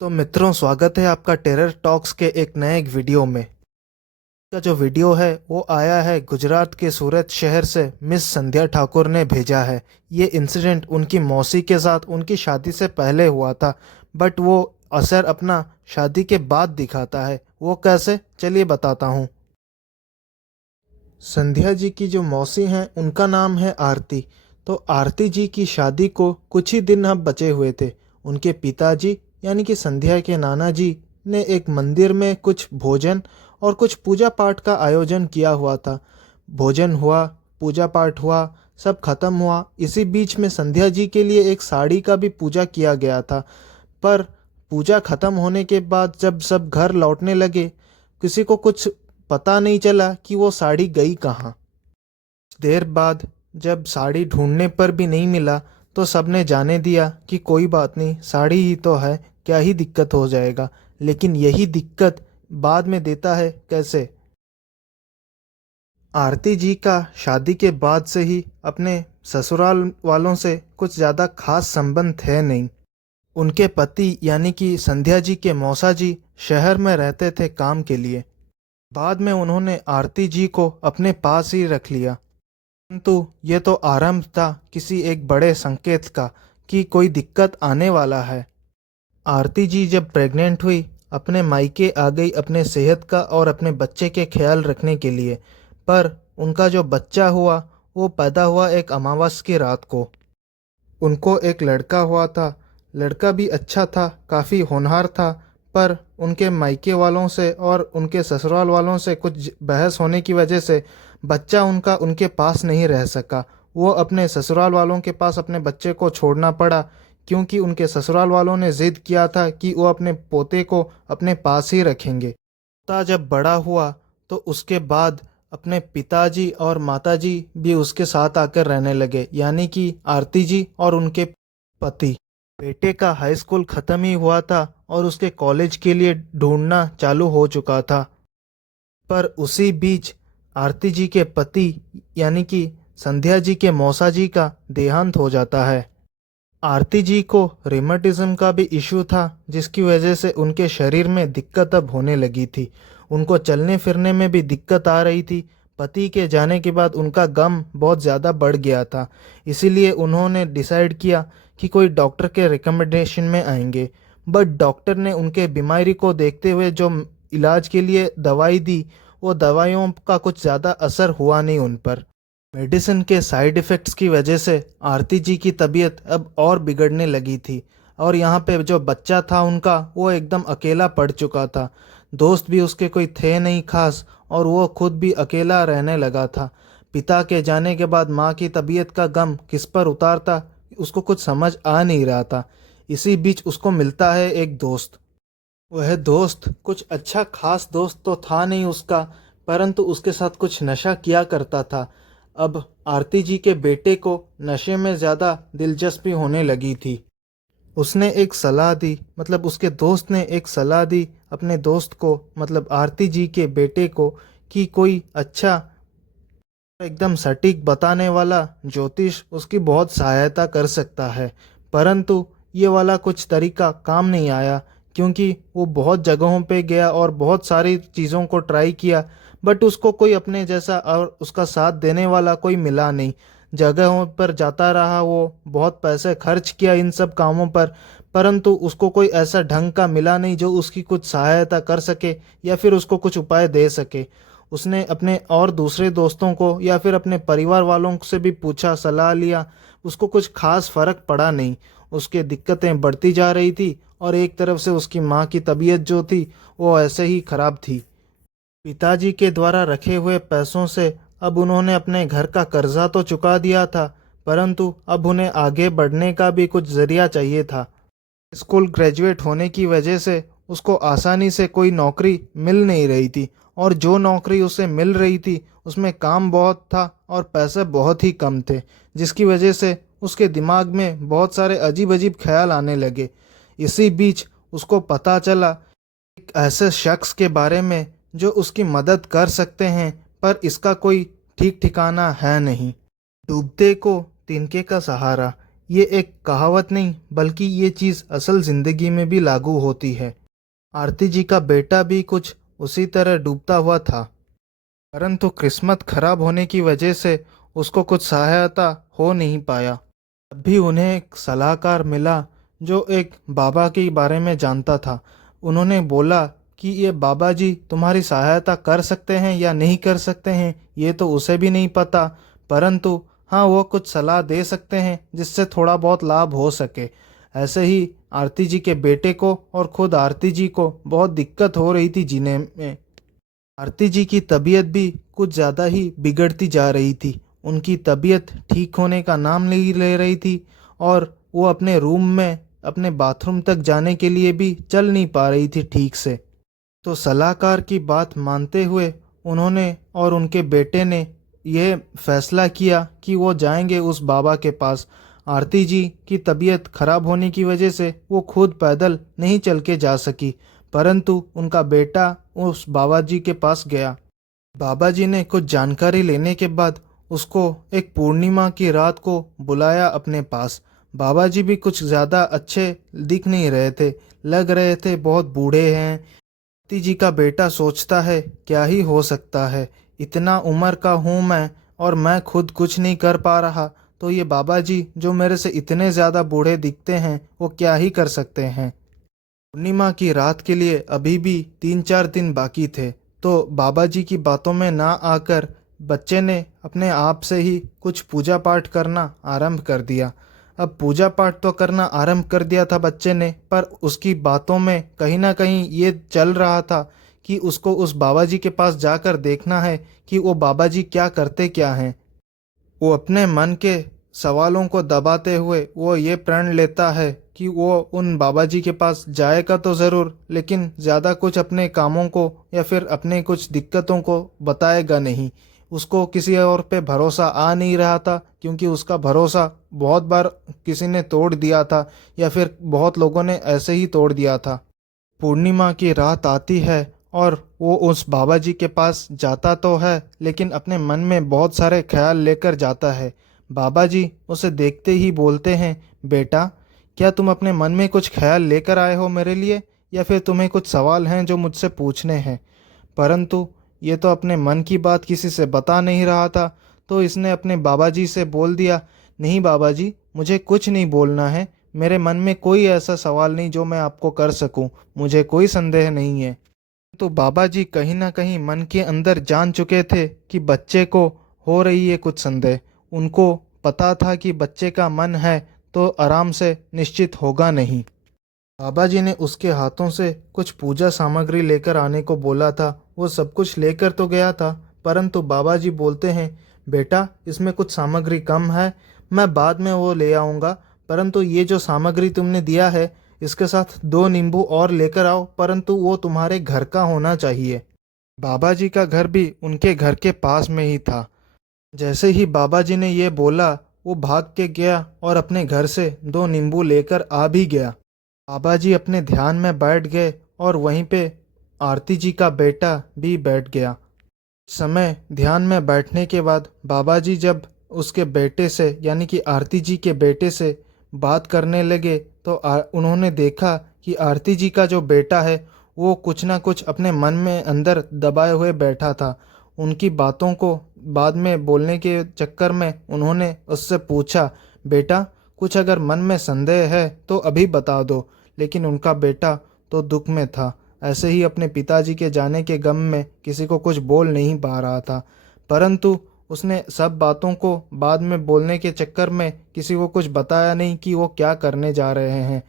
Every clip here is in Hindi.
तो मित्रों, स्वागत है आपका टेरर टॉक्स के एक वीडियो में। का जो वीडियो है वो आया है गुजरात के सूरत शहर से मिस संध्या ठाकुर ने भेजा है। ये इंसिडेंट उनकी मौसी के साथ उनकी शादी से पहले हुआ था, बट वो असर अपना शादी के बाद दिखाता है। वो कैसे, चलिए बताता हूँ। संध्या जी की जो मौसी हैं उनका नाम है आरती। तो आरती जी की शादी को कुछ ही दिन अब बचे हुए थे। उनके पिताजी यानी कि संध्या के नाना जी ने एक मंदिर में कुछ भोजन और कुछ पूजा पाठ का आयोजन किया हुआ था। भोजन हुआ, पूजा पाठ हुआ, सब खत्म हुआ। इसी बीच में संध्या जी के लिए एक साड़ी का भी पूजा किया गया था। पर पूजा खत्म होने के बाद जब सब घर लौटने लगे, किसी को कुछ पता नहीं चला कि वो साड़ी गई कहाँ। देर बाद जब साड़ी ढूंढने पर भी नहीं मिला तो सबने जाने दिया कि कोई बात नहीं, साड़ी ही तो है, क्या ही दिक्कत हो जाएगा। लेकिन यही दिक्कत बाद में देता है कैसे। आरती जी का शादी के बाद से ही अपने ससुराल वालों से कुछ ज़्यादा खास संबंध थे नहीं। उनके पति यानी कि संध्या जी के मौसा जी शहर में रहते थे काम के लिए। बाद में उन्होंने आरती जी को अपने पास ही रख लिया। परंतु ये तो आरंभ था किसी एक बड़े संकेत का कि कोई दिक्कत आने वाला है। आरती जी जब प्रेग्नेंट हुई, अपने मायके आ गई अपने सेहत का और अपने बच्चे के ख्याल रखने के लिए। पर उनका जो बच्चा हुआ वो पैदा हुआ एक अमावस की रात को। उनको एक लड़का हुआ था। लड़का भी अच्छा था, काफ़ी होनहार था। पर उनके मायके वालों से और उनके ससुराल वालों से कुछ बहस होने की वजह से बच्चा उनका उनके पास नहीं रह सका। वो अपने ससुराल वालों के पास अपने बच्चे को छोड़ना पड़ा, क्योंकि उनके ससुराल वालों ने ज़िद किया था कि वो अपने पोते को अपने पास ही रखेंगे। पोता जब बड़ा हुआ तो उसके बाद अपने पिताजी और माताजी भी उसके साथ आकर रहने लगे, यानी कि आरती जी और उनके पति। बेटे का हाई स्कूल ख़त्म ही हुआ था और उसके कॉलेज के लिए ढूंढना चालू हो चुका था। पर उसी बीच आरती जी के पति यानी कि संध्या जी के मौसा जी का देहांत हो जाता है। आरती जी को रिमेटिज्म का भी इशू था, जिसकी वजह से उनके शरीर में दिक्कत अब होने लगी थी। उनको चलने फिरने में भी दिक्कत आ रही थी। पति के जाने के बाद उनका गम बहुत ज़्यादा बढ़ गया था। इसीलिए उन्होंने डिसाइड किया कि कोई डॉक्टर के रिकमेंडेशन में आएंगे। बट डॉक्टर ने उनके बीमारी को देखते हुए जो इलाज के लिए दवाई दी, वो दवाइयों का कुछ ज़्यादा असर हुआ नहीं उन पर। मेडिसिन के साइड इफ़ेक्ट्स की वजह से आरती जी की तबीयत अब और बिगड़ने लगी थी। और यहाँ पे जो बच्चा था उनका, वो एकदम अकेला पड़ चुका था। दोस्त भी उसके कोई थे नहीं खास, और वो खुद भी अकेला रहने लगा था। पिता के जाने के बाद माँ की तबीयत का गम किस पर उतारता, उसको कुछ समझ आ नहीं रहा था। इसी बीच उसको मिलता है एक दोस्त। वह दोस्त कुछ अच्छा खास दोस्त तो था नहीं उसका, परंतु उसके साथ कुछ नशा किया करता था। अब आरती जी के बेटे को नशे में ज़्यादा दिलचस्पी होने लगी थी। उसने एक सलाह दी, मतलब उसके दोस्त ने एक सलाह दी अपने दोस्त को, मतलब आरती जी के बेटे को, कि कोई अच्छा एकदम सटीक बताने वाला ज्योतिष उसकी बहुत सहायता कर सकता है। परंतु ये वाला कुछ तरीका काम नहीं आया, क्योंकि वो बहुत जगहों पे गया और बहुत सारी चीज़ों को ट्राई किया, बट उसको कोई अपने जैसा और उसका साथ देने वाला कोई मिला नहीं। जगहों पर जाता रहा, वो बहुत पैसे खर्च किया इन सब कामों पर, परंतु उसको कोई ऐसा ढंग का मिला नहीं जो उसकी कुछ सहायता कर सके या फिर उसको कुछ उपाय दे सके। उसने अपने और दूसरे दोस्तों को या फिर अपने परिवार वालों से भी पूछा, सलाह लिया, उसको कुछ खास फर्क पड़ा नहीं। उसके दिक्कतें बढ़ती जा रही थी और एक तरफ से उसकी माँ की तबीयत जो थी वो ऐसे ही खराब थी। पिताजी के द्वारा रखे हुए पैसों से अब उन्होंने अपने घर का कर्जा तो चुका दिया था, परंतु अब उन्हें आगे बढ़ने का भी कुछ जरिया चाहिए था। स्कूल ग्रेजुएट होने की वजह से उसको आसानी से कोई नौकरी मिल नहीं रही थी, और जो नौकरी उसे मिल रही थी उसमें काम बहुत था और पैसे बहुत ही कम थे, जिसकी वजह से उसके दिमाग में बहुत सारे अजीब अजीब ख्याल आने लगे। इसी बीच उसको पता चला एक ऐसे शख्स के बारे में जो उसकी मदद कर सकते हैं, पर इसका कोई ठीक ठिकाना है नहीं। डूबते को तिनके का सहारा, ये एक कहावत नहीं बल्कि ये चीज़ असल ज़िंदगी में भी लागू होती है। आरती जी का बेटा भी कुछ उसी तरह डूबता हुआ था, परंतु किस्मत खराब होने की वजह से उसको कुछ सहायता हो नहीं पाया। तब भी उन्हें एक सलाहकार मिला जो एक बाबा के बारे में जानता था। उन्होंने बोला कि ये बाबा जी तुम्हारी सहायता कर सकते हैं या नहीं कर सकते हैं ये तो उसे भी नहीं पता, परंतु हाँ वो कुछ सलाह दे सकते हैं जिससे थोड़ा बहुत लाभ हो सके। ऐसे ही आरती जी के बेटे को और खुद आरती जी को बहुत दिक्कत हो रही थी जीने में। आरती जी की तबीयत भी कुछ ज़्यादा ही बिगड़ती जा रही थी। उनकी तबीयत ठीक होने का नाम नहीं ले रही थी और वो अपने रूम में अपने बाथरूम तक जाने के लिए भी चल नहीं पा रही थी ठीक से। तो सलाहकार की बात मानते हुए उन्होंने और उनके बेटे ने यह फैसला किया कि वो जाएंगे उस बाबा के पास। आरती जी की तबीयत खराब होने की वजह से वो खुद पैदल नहीं चल के जा सकी, परंतु उनका बेटा उस बाबा जी के पास गया। बाबा जी ने कुछ जानकारी लेने के बाद उसको एक पूर्णिमा की रात को बुलाया अपने पास। बाबा जी भी कुछ ज़्यादा अच्छे दिख नहीं रहे थे, लग रहे थे बहुत बूढ़े हैं। आरती जी का बेटा सोचता है क्या ही हो सकता है, इतना उम्र का हूँ मैं और मैं खुद कुछ नहीं कर पा रहा, तो ये बाबा जी जो मेरे से इतने ज़्यादा बूढ़े दिखते हैं वो क्या ही कर सकते हैं। पूर्णिमा की रात के लिए अभी भी 3-4 दिन बाकी थे, तो बाबा जी की बातों में ना आकर बच्चे ने अपने आप से ही कुछ पूजा पाठ करना आरंभ कर दिया। अब पूजा पाठ तो करना आरंभ कर दिया था बच्चे ने, पर उसकी बातों में कहीं ना कहीं ये चल रहा था कि उसको उस बाबा जी के पास जाकर देखना है कि वो बाबा जी क्या करते क्या हैं। वो अपने मन के सवालों को दबाते हुए वो ये प्रण लेता है कि वो उन बाबा जी के पास जाएगा तो ज़रूर, लेकिन ज़्यादा कुछ अपने कामों को या फिर अपने कुछ दिक्कतों को बताएगा नहीं। उसको किसी और पे भरोसा आ नहीं रहा था क्योंकि उसका भरोसा बहुत बार किसी ने तोड़ दिया था या फिर बहुत लोगों ने ऐसे ही तोड़ दिया था। पूर्णिमा की रात आती है और वो उस बाबा जी के पास जाता तो है लेकिन अपने मन में बहुत सारे ख्याल लेकर जाता है। बाबा जी उसे देखते ही बोलते हैं, बेटा क्या तुम अपने मन में कुछ ख्याल लेकर आए हो मेरे लिए, या फिर तुम्हें कुछ सवाल हैं जो मुझसे पूछने हैं। परंतु ये तो अपने मन की बात किसी से बता नहीं रहा था, तो इसने अपने बाबा जी से बोल दिया, नहीं बाबा जी मुझे कुछ नहीं बोलना है, मेरे मन में कोई ऐसा सवाल नहीं जो मैं आपको कर सकूं, मुझे कोई संदेह नहीं है। तो बाबा जी कहीं ना कहीं मन के अंदर जान चुके थे कि बच्चे को हो रही है कुछ संदेह। उनको पता था कि बच्चे का मन है तो आराम से निश्चित होगा नहीं। बाबा जी ने उसके हाथों से कुछ पूजा सामग्री लेकर आने को बोला था। वो सब कुछ लेकर तो गया था, परंतु बाबा जी बोलते हैं, बेटा इसमें कुछ सामग्री कम है, मैं बाद में वो ले आऊँगा, परंतु ये जो सामग्री तुमने दिया है इसके साथ 2 नींबू और लेकर आओ, परंतु वो तुम्हारे घर का होना चाहिए। बाबा जी का घर भी उनके घर के पास में ही था। जैसे ही बाबा जी ने ये बोला वो भाग के गया और अपने घर से 2 नींबू लेकर आ भी गया। बाबा जी अपने ध्यान में बैठ गए और वहीं पे आरती जी का बेटा भी बैठ गया। समय ध्यान में बैठने के बाद बाबा जी जब उसके बेटे से यानी कि आरती जी के बेटे से बात करने लगे तो उन्होंने देखा कि आरती जी का जो बेटा है वो कुछ ना कुछ अपने मन में अंदर दबाए हुए बैठा था। उनकी बातों को बाद में बोलने के चक्कर में उन्होंने उससे पूछा, बेटा कुछ अगर मन में संदेह है तो अभी बता दो, लेकिन उनका बेटा तो दुख में था। ऐसे ही अपने पिताजी के जाने के गम में किसी को कुछ बोल नहीं पा रहा था, परंतु उसने सब बातों को बाद में बोलने के चक्कर में किसी को कुछ बताया नहीं कि वो क्या करने जा रहे हैं।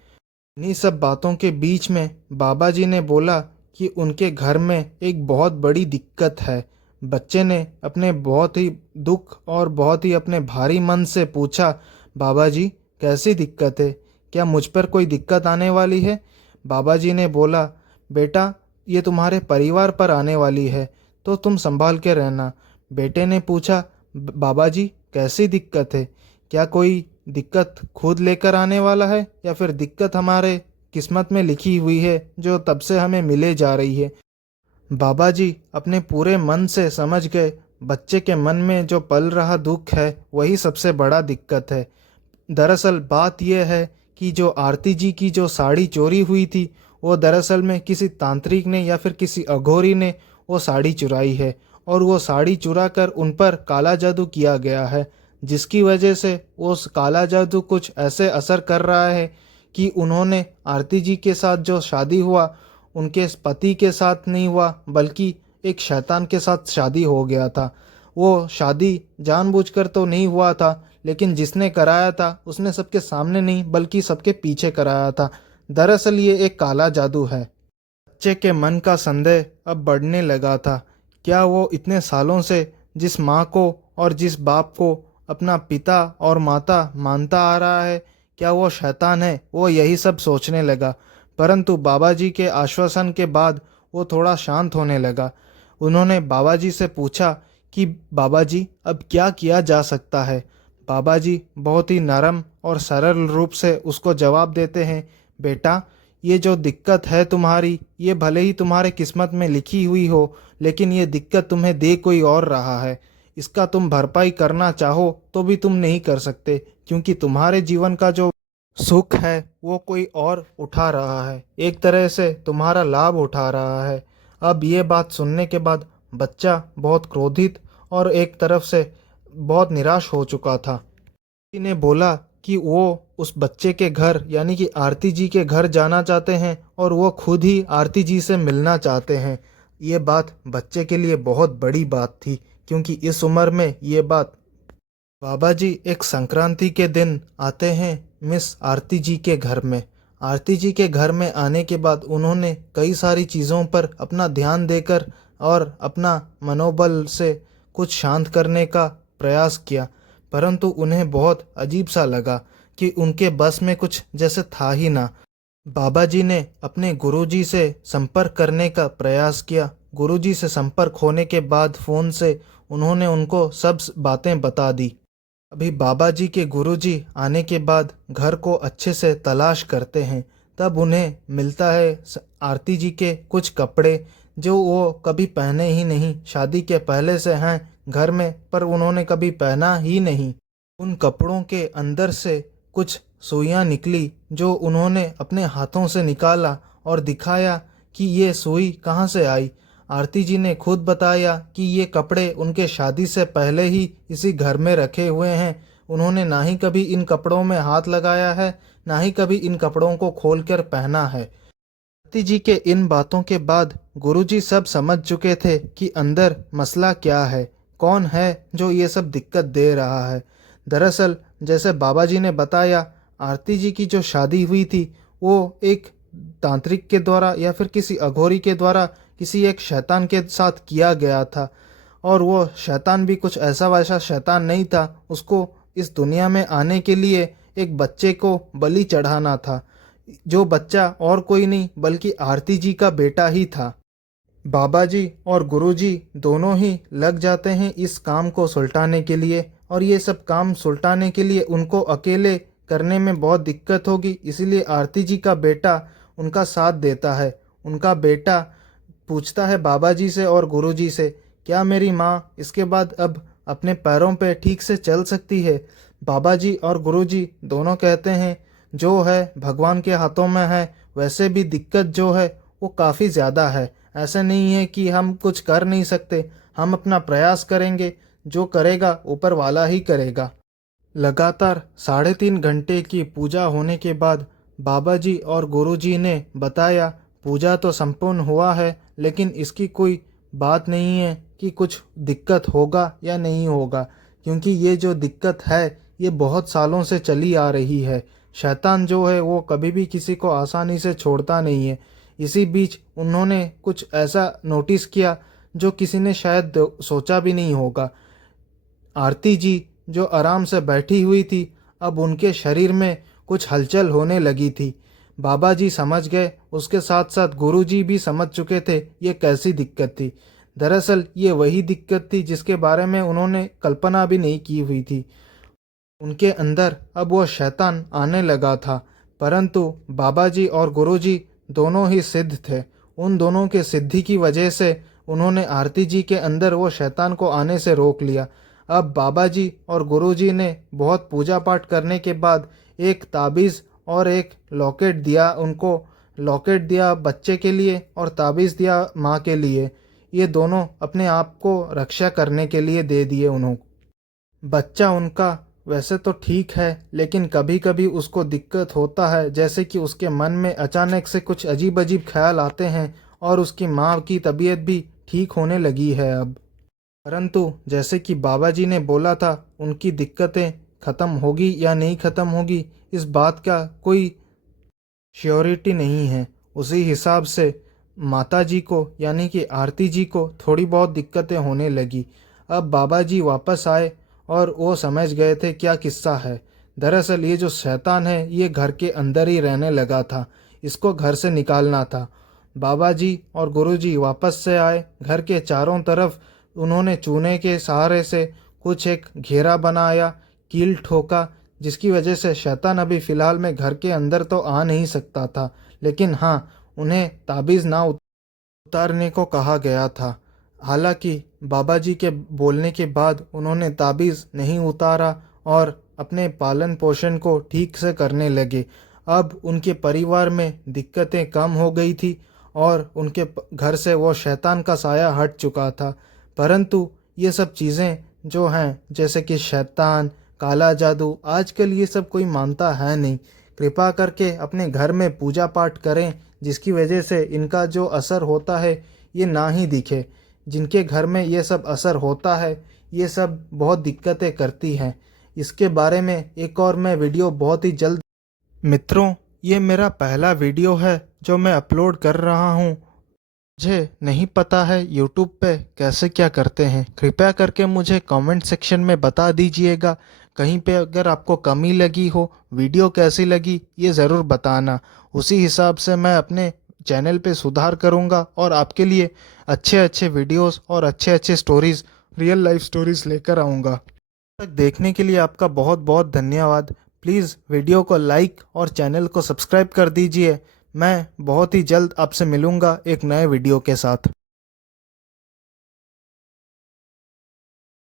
इन्हीं सब बातों के बीच में बाबा जी ने बोला कि उनके घर में एक बहुत बड़ी दिक्कत है। बच्चे ने अपने बहुत ही दुख और बहुत ही अपने भारी मन से पूछा, बाबा जी कैसी दिक्कत है, क्या मुझ पर कोई दिक्कत आने वाली है। बाबा जी ने बोला, बेटा ये तुम्हारे परिवार पर आने वाली है तो तुम संभाल के रहना। बेटे ने पूछा, बाबा जी कैसी दिक्कत है, क्या कोई दिक्कत खुद लेकर आने वाला है या फिर दिक्कत हमारे किस्मत में लिखी हुई है जो तब से हमें मिले जा रही है। बाबा जी अपने पूरे मन से समझ गए बच्चे के मन में जो पल रहा दुख है वही सबसे बड़ा दिक्कत है। दरअसल बात यह है कि जो आरती जी की जो साड़ी चोरी हुई थी, वो दरअसल में किसी तांत्रिक ने या फिर किसी अघोरी ने वो साड़ी चुराई है, और वो साड़ी चुरा कर उन पर काला जादू किया गया है, जिसकी वजह से उस काला जादू कुछ ऐसे असर कर रहा है कि उन्होंने आरती जी के साथ जो शादी हुआ, उनके पति के साथ नहीं हुआ, बल्कि एक शैतान के साथ शादी हो गया था। वो शादी जानबूझकर तो नहीं हुआ था, लेकिन जिसने कराया था उसने सबके सामने नहीं बल्कि सबके पीछे कराया था। दरअसल ये एक काला जादू है। बच्चे के मन का संदेह अब बढ़ने लगा था। क्या वो इतने सालों से जिस माँ को और जिस बाप को अपना पिता और माता मानता आ रहा है, क्या वो शैतान है? वो यही सब सोचने लगा। परंतु बाबा जी के आश्वासन के बाद वो थोड़ा शांत होने लगा। उन्होंने बाबा जी से पूछा कि बाबा जी, अब क्या किया जा सकता है? बाबा जी बहुत ही नरम और सरल रूप से उसको जवाब देते हैं, बेटा, ये जो दिक्कत है तुम्हारी, ये भले ही तुम्हारे किस्मत में लिखी हुई हो, लेकिन ये दिक्कत तुम्हें दे कोई और रहा है। इसका तुम भरपाई करना चाहो तो भी तुम नहीं कर सकते, क्योंकि तुम्हारे जीवन का जो सुख है वो कोई और उठा रहा है, एक तरह से तुम्हारा लाभ उठा रहा है। अब ये बात सुनने के बाद बच्चा बहुत क्रोधित और एक तरफ से बहुत निराश हो चुका था। किसी ने बोला कि वो उस बच्चे के घर यानी कि आरती जी के घर जाना चाहते हैं और वो खुद ही आरती जी से मिलना चाहते हैं। ये बात बच्चे के लिए बहुत बड़ी बात थी, क्योंकि इस उम्र में ये बात। बाबा जी एक संक्रांति के दिन आते हैं मिस आरती जी के घर में। आरती जी के घर में आने के बाद उन्होंने कई सारी चीज़ों पर अपना ध्यान देकर और अपना मनोबल से कुछ शांत करने का प्रयास किया, परंतु उन्हें बहुत अजीब सा लगा कि उनके बस में कुछ जैसे था ही ना। बाबा जी ने अपने गुरुजी से संपर्क करने का प्रयास किया। गुरुजी से संपर्क होने के बाद फ़ोन से उन्होंने उनको सब बातें बता दी। अभी बाबा जी के गुरुजी आने के बाद घर को अच्छे से तलाश करते हैं। तब उन्हें मिलता है आरती जी के कुछ कपड़े जो वो कभी पहने ही नहीं, शादी के पहले से हैं घर में, पर उन्होंने कभी पहना ही नहीं। उन कपड़ों के अंदर से कुछ सुइयां निकली जो उन्होंने अपने हाथों से निकाला और दिखाया कि ये सुई कहाँ से आई। आरती जी ने खुद बताया कि ये कपड़े उनके शादी से पहले ही इसी घर में रखे हुए हैं। उन्होंने ना ही कभी इन कपड़ों में हाथ लगाया है, ना ही कभी इन कपड़ों को खोलकर पहना है। आरती जी के इन बातों के बाद गुरुजी सब समझ चुके थे कि अंदर मसला क्या है, कौन है जो ये सब दिक्कत दे रहा है। दरअसल जैसे बाबा जी ने बताया, आरती जी की जो शादी हुई थी वो एक तांत्रिक के द्वारा या फिर किसी अघोरी के द्वारा किसी एक शैतान के साथ किया गया था, और वो शैतान भी कुछ ऐसा वैसा शैतान नहीं था। उसको इस दुनिया में आने के लिए एक बच्चे को बलि चढ़ाना था, जो बच्चा और कोई नहीं बल्कि आरती जी का बेटा ही था। बाबा जी और गुरुजी दोनों ही लग जाते हैं इस काम को सुलटाने के लिए, और ये सब काम सुलटाने के लिए उनको अकेले करने में बहुत दिक्कत होगी, इसीलिए आरती जी का बेटा उनका साथ देता है। उनका बेटा पूछता है बाबा जी से और गुरुजी से, क्या मेरी माँ इसके बाद अब अपने पैरों पे ठीक से चल सकती है? बाबा जी और गुरुजी दोनों कहते हैं, जो है भगवान के हाथों में है। वैसे भी दिक्कत जो है वो काफ़ी ज़्यादा है, ऐसा नहीं है कि हम कुछ कर नहीं सकते। हम अपना प्रयास करेंगे, जो करेगा ऊपर वाला ही करेगा। लगातार 3.5 घंटे की पूजा होने के बाद बाबा जी और गुरुजी ने बताया, पूजा तो संपूर्ण हुआ है, लेकिन इसकी कोई बात नहीं है कि कुछ दिक्कत होगा या नहीं होगा, क्योंकि ये जो दिक्कत है ये बहुत सालों से चली आ रही है। शैतान जो है वो कभी भी किसी को आसानी से छोड़ता नहीं है। इसी बीच उन्होंने कुछ ऐसा नोटिस किया जो किसी ने शायद सोचा भी नहीं होगा। आरती जी जो आराम से बैठी हुई थी, अब उनके शरीर में कुछ हलचल होने लगी थी। बाबा जी समझ गए, उसके साथ साथ गुरुजी भी समझ चुके थे ये कैसी दिक्कत थी। दरअसल ये वही दिक्कत थी जिसके बारे में उन्होंने कल्पना भी नहीं की हुई थी। उनके अंदर अब वो शैतान आने लगा था, परंतु बाबा जी और गुरुजी दोनों ही सिद्ध थे। उन दोनों के सिद्धि की वजह से उन्होंने आरती जी के अंदर वो शैतान को आने से रोक लिया। अब बाबा जी और गुरुजी ने बहुत पूजा पाठ करने के बाद एक ताबीज़ और एक लॉकेट दिया उनको। लॉकेट दिया बच्चे के लिए और ताबीज़ दिया माँ के लिए। ये दोनों अपने आप को रक्षा करने के लिए दे दिए उन्होंने। बच्चा उनका वैसे तो ठीक है, लेकिन कभी कभी उसको दिक्कत होता है, जैसे कि उसके मन में अचानक से कुछ अजीब अजीब ख्याल आते हैं और उसकी माँ की तबीयत भी ठीक होने लगी है अब। परंतु जैसे कि बाबा जी ने बोला था, उनकी दिक्कतें ख़त्म होगी या नहीं ख़त्म होगी इस बात का कोई श्योरिटी नहीं है। उसी हिसाब से माता जी को यानी कि आरती जी को थोड़ी बहुत दिक्कतें होने लगी। अब बाबा जी वापस आए और वो समझ गए थे क्या किस्सा है। दरअसल ये जो शैतान है ये घर के अंदर ही रहने लगा था, इसको घर से निकालना था। बाबा जी और गुरु जी वापस से आए। घर के चारों तरफ उन्होंने चूने के सहारे से कुछ एक घेरा बनाया, कील ठोका, जिसकी वजह से शैतान अभी फ़िलहाल में घर के अंदर तो आ नहीं सकता था। लेकिन हाँ, उन्हें ताबीज़ ना उतारने को कहा गया था। हालांकि बाबा जी के बोलने के बाद उन्होंने ताबीज़ नहीं उतारा और अपने पालन पोषण को ठीक से करने लगे। अब उनके परिवार में दिक्कतें कम हो गई थी और उनके घर से वो शैतान का साया हट चुका था। परंतु ये सब चीज़ें जो हैं, जैसे कि शैतान, काला जादू, आजकल ये सब कोई मानता है नहीं। कृपा करके अपने घर में पूजा पाठ करें, जिसकी वजह से इनका जो असर होता है ये ना ही दिखे। जिनके घर में ये सब असर होता है ये सब बहुत दिक्कतें करती हैं। इसके बारे में एक और मैं वीडियो बहुत ही जल्द। मित्रों, ये मेरा पहला वीडियो है जो मैं अपलोड कर रहा हूँ। मुझे नहीं पता है यूट्यूब पे कैसे क्या करते हैं। कृपया करके मुझे कमेंट सेक्शन में बता दीजिएगा। कहीं पे अगर आपको कमी लगी हो, वीडियो कैसी लगी, ये ज़रूर बताना। उसी हिसाब से मैं अपने चैनल पे सुधार करूँगा और आपके लिए अच्छे अच्छे वीडियोस और अच्छे अच्छे स्टोरीज़, रियल लाइफ स्टोरीज़ लेकर आऊँगा। तक देखने के लिए आपका बहुत बहुत धन्यवाद। प्लीज़ वीडियो को लाइक और चैनल को सब्सक्राइब कर दीजिए। मैं बहुत ही जल्द आपसे मिलूँगा एक नए वीडियो के साथ।